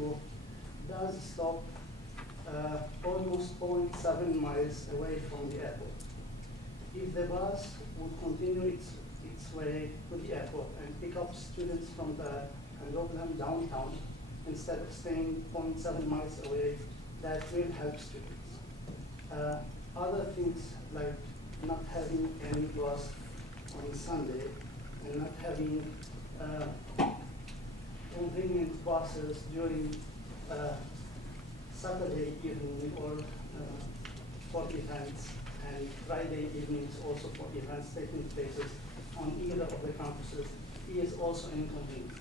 2 does stop almost 0.7 miles away from the airport. If the bus would continue its way to the airport and pick up students from there and drop them downtown instead of staying 0.7 miles away, that will help students. Other things like not having any bus on Sunday and not having convenient buses during Saturday evening or for events, and Friday evenings also for events taking places on either of the campuses is also inconvenient.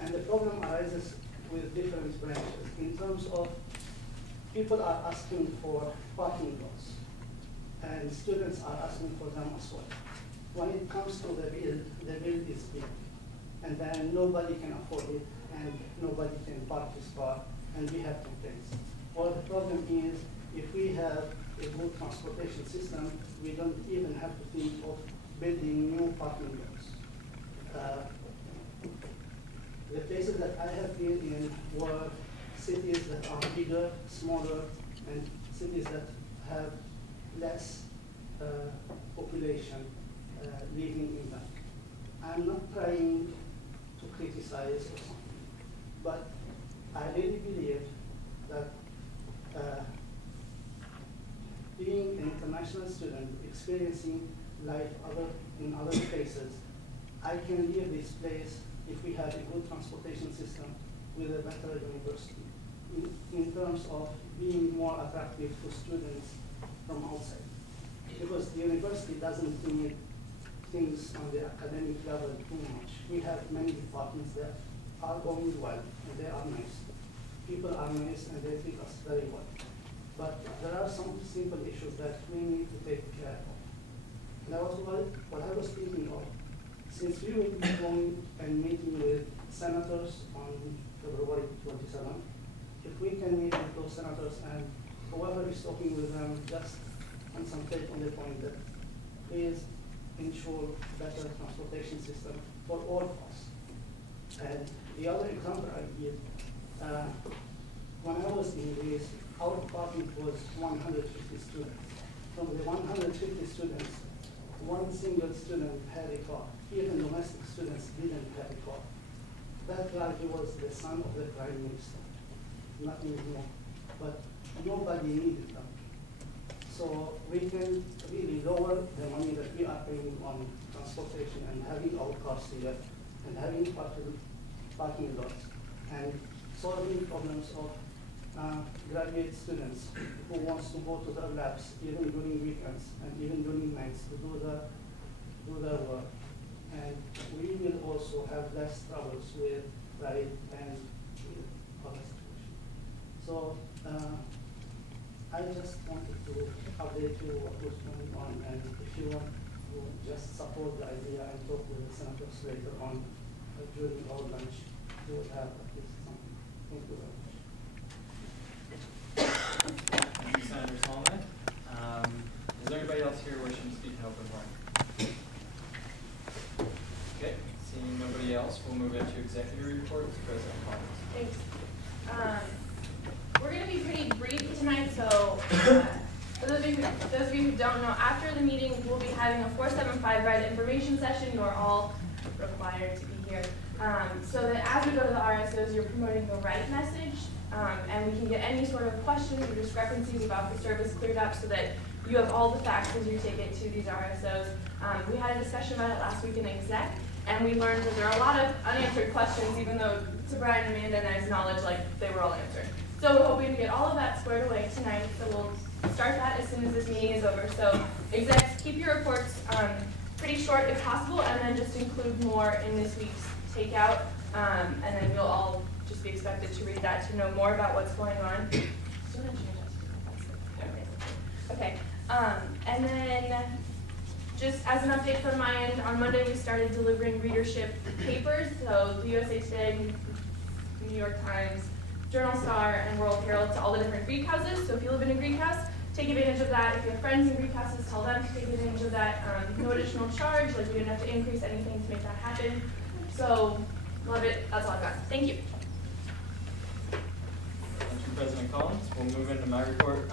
And the problem arises with different branches in terms of people are asking for parking lots, and students are asking for them as well. When it comes to the bill is big, and then nobody can afford it, and nobody can park his car, and we have complaints. Well, the problem is, if we have a good transportation system, we don't even have to think of building new parking lots. The places that I have been in were cities that are bigger, smaller, and cities that have less population living in them. I'm not trying to criticize or something, but I really believe that being an international student, experiencing life in other places, I can leave this place if we have a good transportation system with a better university, in terms of being more attractive to students from outside. Because the university doesn't need things on the academic level too much. We have many departments that are going well, and they are nice. People are nice, and they treat us very well. But there are some simple issues that we need to take care of. And that was what I was thinking of. Since we will be going and meeting with senators on February 27th, if we can meet with those senators and whoever is talking with them, just concentrate on the point that please ensure better transportation system for all of us. And the other example I give, when I was in Greece, our department was 150 students. From the 150 students, one single student had a car. Even domestic students didn't have a car. That guy, he was the son of the prime minister, nothing more. But nobody needed them. So we can really lower the money that we are paying on transportation and having our cars here and having parking lots and solving problems of graduate students who wants to go to their labs even during weekends and even during nights to do their work. And we will also have less troubles with ride and other situations. So I just wanted to update you what was going on, and if you want to just support the idea and talk with the senators later on during our lunch, you will have at least something. Thank you very much. Thank you, Senator Solomon. Is there anybody else here wishing to speak in open forum? Okay, seeing nobody else, we'll move into executive reports. President Collins. Thanks. We're going to be pretty brief tonight, so for those of you who don't know, after the meeting, we'll be having a 475 ride information session. You are all required to be here. So that as we go to the RSOs, you're promoting the right message, and we can get any sort of questions or discrepancies about the service cleared up so that you have all the facts as you take it to these RSOs. We had a discussion about it last week in exec, and we learned that there are a lot of unanswered questions, even though to Brian, Amanda, and I's knowledge, like, they were all answered. So we're hoping to get all of that squared away tonight, so we'll start that as soon as this meeting is over. So execs, keep your reports pretty short if possible, and then just include more in this week's takeout, and then you'll all just be expected to read that to know more about what's going on. Okay, and then just as an update from my end, on Monday we started delivering readership papers, so the USA Today, New York Times, Journal Star, and World Herald to all the different Greek houses. So if you live in a Greek house, take advantage of that. If you have friends in Greek houses, tell them to take advantage of that. No additional charge, like we didn't have to increase anything to make that happen. So love it, that's all I've got. Thank you. move into my report.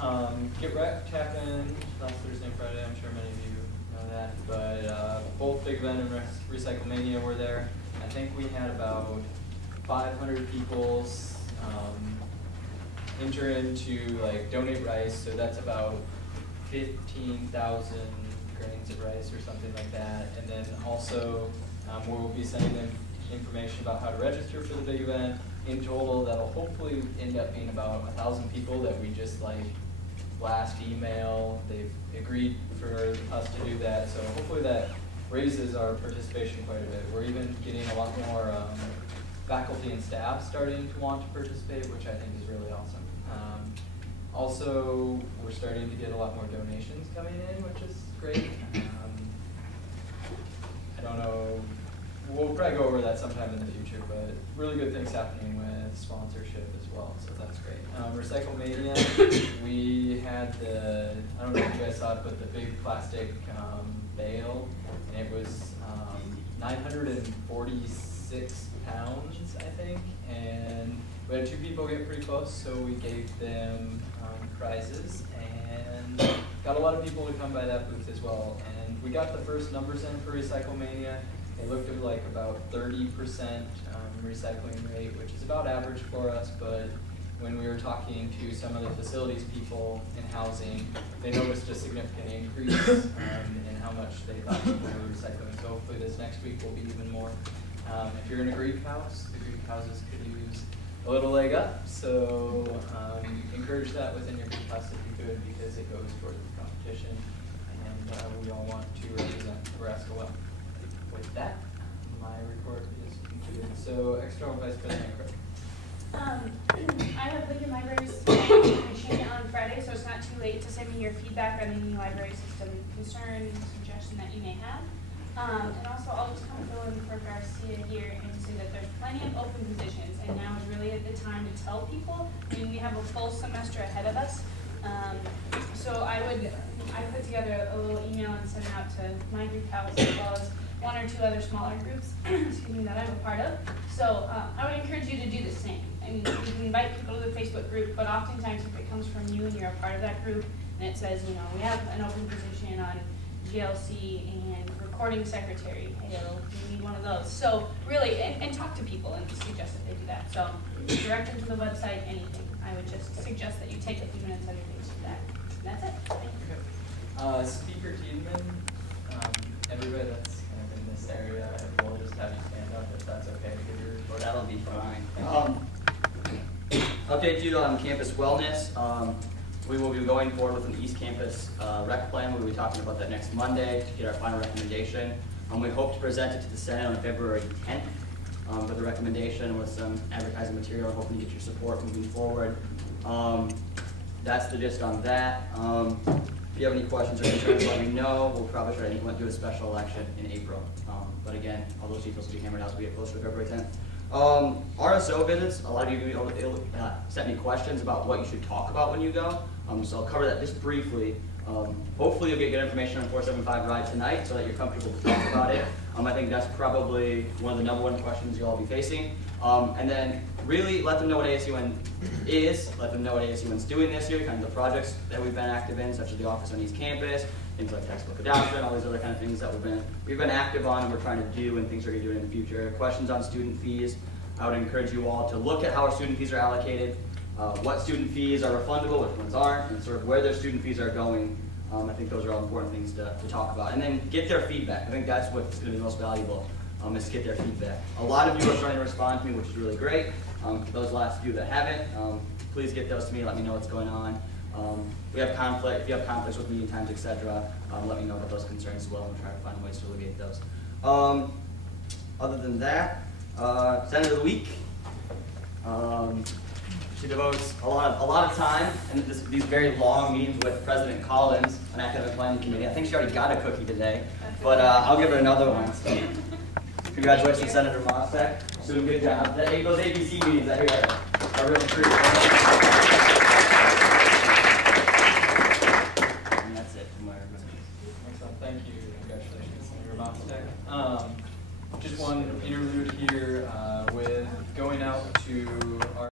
Get Wrecked happened last Thursday and Friday. I'm sure many of you know that. But both Big Ben and Recyclemania were there. I think we had about 500 people enter into like donate rice. So that's about 15,000 grains of rice or something like that. And then also we'll be sending them information about how to register for the big event. In total, that'll hopefully end up being about 1,000 people that we just like blast email. They've agreed for us to do that, so hopefully that raises our participation quite a bit. We're even getting a lot more faculty and staff starting to want to participate, which I think is really awesome. Also, we're starting to get a lot more donations coming in, which is great. I don't know. We'll probably go over that sometime in the future, but really good things happening with sponsorship as well, so that's great. Recyclemania, we had the, I don't know if you guys saw it, but the big plastic bale, and it was 946 pounds, I think, and we had 2 people get pretty close, so we gave them prizes, and got a lot of people to come by that booth as well. And we got the first numbers in for Recyclemania. It looked at like about 30% recycling rate, which is about average for us, but when we were talking to some of the facilities people in housing, they noticed a significant increase in how much they thought people were recycling. So hopefully this next week will be even more. If you're in a Greek house, the Greek houses could use a little leg up, so encourage that within your Greek house if you could, because it goes towards the competition, and we all want to represent Nebraska well. With that, my report is concluded. So, External Vice President Craig. I have Lincoln Library's information on Friday, so it's not too late to send me your feedback on any library system concern, suggestion that you may have. And also, I'll just kind of fill in for Garcia here and say that there's plenty of open positions, and now is really the time to tell people. I mean, we have a full semester ahead of us. So I put together a little email and sent it out to my group house as well as 1 or 2 other smaller groups, excuse me, that I'm a part of. So I would encourage you to do the same. I mean, you can invite people to the Facebook group, but oftentimes if it comes from you and you're a part of that group, and it says, you know, we have an open position on GLC and recording secretary, you know, we need one of those. So really, and talk to people and suggest that they do that. So direct them to the website, anything. I would just suggest that you take a few minutes on your day to do that. And that's it. Thank you. Okay. Speaker Tiedemann, everybody that's kind of in this area, we'll just have you stand up if that's okay to give your report. That'll be fine. Update you on campus wellness. We will be going forward with an East Campus rec plan. We'll be talking about that next Monday to get our final recommendation. We hope to present it to the Senate on February 10th with a recommendation with some advertising material, hoping to get your support moving forward. That's the gist on that. If you have any questions or concerns, let me know. We'll probably try to do a special election in April. But again, all those details will be hammered out as we get closer to February 10th. RSO visits, a lot of you sent me questions about what you should talk about when you go. So I'll cover that just briefly. Hopefully you'll get good information on 475 Ride tonight so that you're comfortable to talk about it. I think that's probably one of the #1 questions you'll all be facing. And then really let them know what ASUN is, let them know what ASUN's doing this year, kind of the projects that we've been active in, such as the Office on East Campus, things like textbook adoption, all these other kind of things that we've been active on and we're trying to do, and things we're going to do in the future. Questions on student fees, I would encourage you all to look at how our student fees are allocated, what student fees are refundable, which ones aren't, and sort of where their student fees are going. I think those are all important things to talk about. And then get their feedback. I think that's what's going to be most valuable, is to get their feedback. A lot of you are starting to respond to me, which is really great. Those last few that haven't, please get those to me. Let me know what's going on. If you have conflicts with meeting times, etc., let me know about those concerns as well, and we'll try to find ways to alleviate those. Other than that, Senate of the Week. She devotes a lot of time in these very long meetings with President Collins on Academic Planning Committee. I think she already got a cookie today, but I'll give her another one. So. Congratulations, Senator Mossack. Doing a good job. Those ABC meetings, I hear, are really true.